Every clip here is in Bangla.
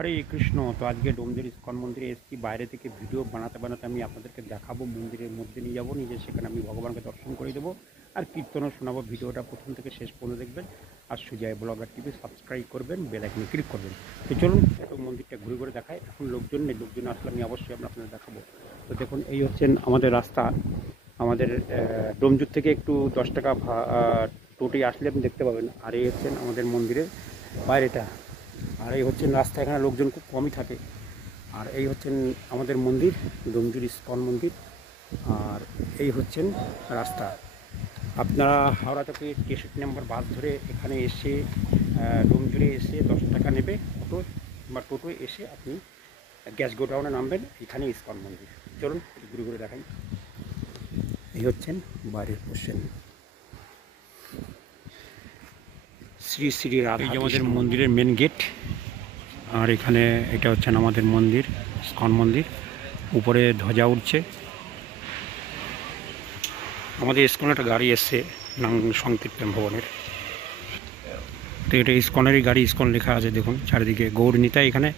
হরে কৃষ্ণ। তো আজকে ডোমজুর ইস্কন মন্দিরে এসেছি। বাইরে থেকে ভিডিও বানাতে বানাতে আমি আপনাদেরকে দেখাবো, মন্দিরের মধ্যে নিয়ে যাবো, নিজে সেখানে আমি ভগবানকে দর্শন করে দেবো আর কীর্তনও শোনাবো। ভিডিওটা প্রথম থেকে শেষ পর্যন্ত দেখবেন আর সুজয় ব্লগার টিভি সাবস্ক্রাইব করবেন, বেল আইকনে ক্লিক করবেন। তো চলুন একটু মন্দিরটা ঘুরে ঘুরে দেখায়। এখন লোকজন নেই, লোকজন আসলে আমি অবশ্যই আপনাদের দেখাবো। তো দেখুন, এই হচ্ছেন আমাদের রাস্তা। আমাদের ডোমজুর থেকে একটু 10 টাকা টোটে আসলে আপনি দেখতে পাবেন। আর এই হচ্ছেন আমাদের মন্দিরের বাইরেটা, আর এই হচ্ছেন রাস্তা। এখানে লোকজন খুব কমই থাকে। আর এই হচ্ছেন আমাদের মন্দির, ডোমজুর ইস্কন মন্দির। আর এই হচ্ছেন রাস্তা। আপনারা হাওড়া থেকে 63 নম্বর বাস ধরে এখানে এসে ডোমজুরে এসে 10 টাকা নেবে অটো বা টোটো, এসে আপনি গ্যাস গোডাউনে নামবেন। এখানে ইস্কন মন্দির। চলুন ঘুরে ঘুরে দেখাই। এই হচ্ছেন বাইরের পোর্শন, শ্রী শ্রী রাধা। এই যে আমাদের মন্দিরের মেন গেট। আর এখানে এটা হচ্ছেন আমাদের মন্দির, ইস্কন মন্দির। উপরে ধ্বজা উঠছে। আমাদের ইস্কনের একটা গাড়ি এসছে সংকীর্তন ভবনের। তো এটা ইস্কনেরই গাড়ি, ইস্কন লেখা আছে দেখুন চারিদিকে। গৌরনীতা। এখানে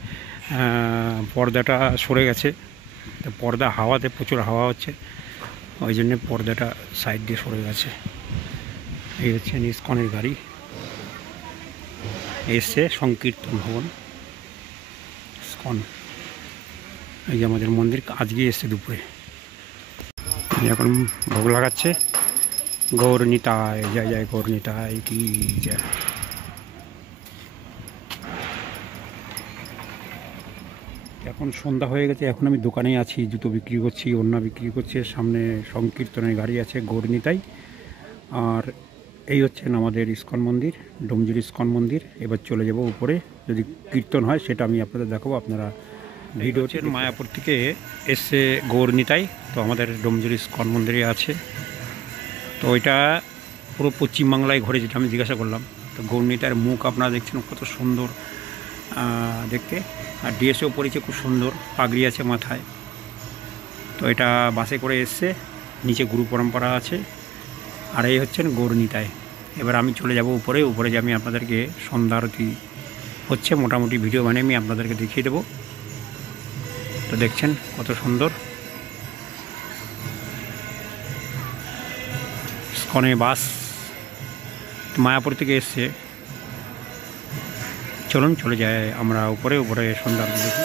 পর্দাটা সরে গেছে, তো পর্দা হাওয়াতে প্রচুর হাওয়া হচ্ছে, ওই জন্যে পর্দাটা সাইড দিয়ে সরে গেছে। এই হচ্ছে ইস্কনের গাড়ি এসছে সংকীর্তন ভবন ইস্কন। এই যে আমাদের মন্দির আজকে এসছে দুপুরে, এখন ভোগ লাগাচ্ছে। গৌরনীতায় জয় জয়, গৌরনীতায় কি জয়। এখন সন্ধ্যা হয়ে গেছে, এখন আমি দোকানেই আছি, জুতো বিক্রি করছি, ওড়না বিক্রি করছি। সামনে সংকীর্তনের গাড়ি আছে গৌরনীতায়। আর এই হচ্ছেন আমাদের ইস্কন মন্দির, ডোমজুর ইস্কন মন্দির। এবার চলে যাব উপরে, যদি কীর্তন হয় সেটা আমি আপনাদের দেখাবো। আপনারা ভিডিও হচ্ছেন মায়াপুর থেকে এসছে গৌরনীতায়। তো আমাদের ডোমজুর ইস্কন মন্দিরে আছে। তো ওইটা পুরো পশ্চিমবাংলায় ঘরে, যেটা আমি জিজ্ঞাসা করলাম। তো গৌরনীতার মুখ আপনারা দেখছেন কত সুন্দর দেখতে। আর ড্রেসও পরেছে খুব সুন্দর, পাগড়ি আছে মাথায়। তো এটা বাসে করে এসছে, নিচে গুরু পরম্পরা আছে। আর এই হচ্ছেন গৌরনীতায়। এবার আমি চলে যাব উপরে। উপরে যে আমি আপনাদেরকে সন্ধ্যা আরতি হচ্ছে, মোটামুটি ভিডিও বানিয়ে আমি আপনাদেরকে দেখিয়ে দেবো। তো দেখছেন কত সুন্দর ইস্কনে বাস, মায়াপুর থেকে এসছে। চলুন চলে যায় আমরা উপরে। উপরে সন্ধ্যা আরতি দেখি।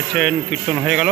দেখছেন কীর্তন হয়ে গেল।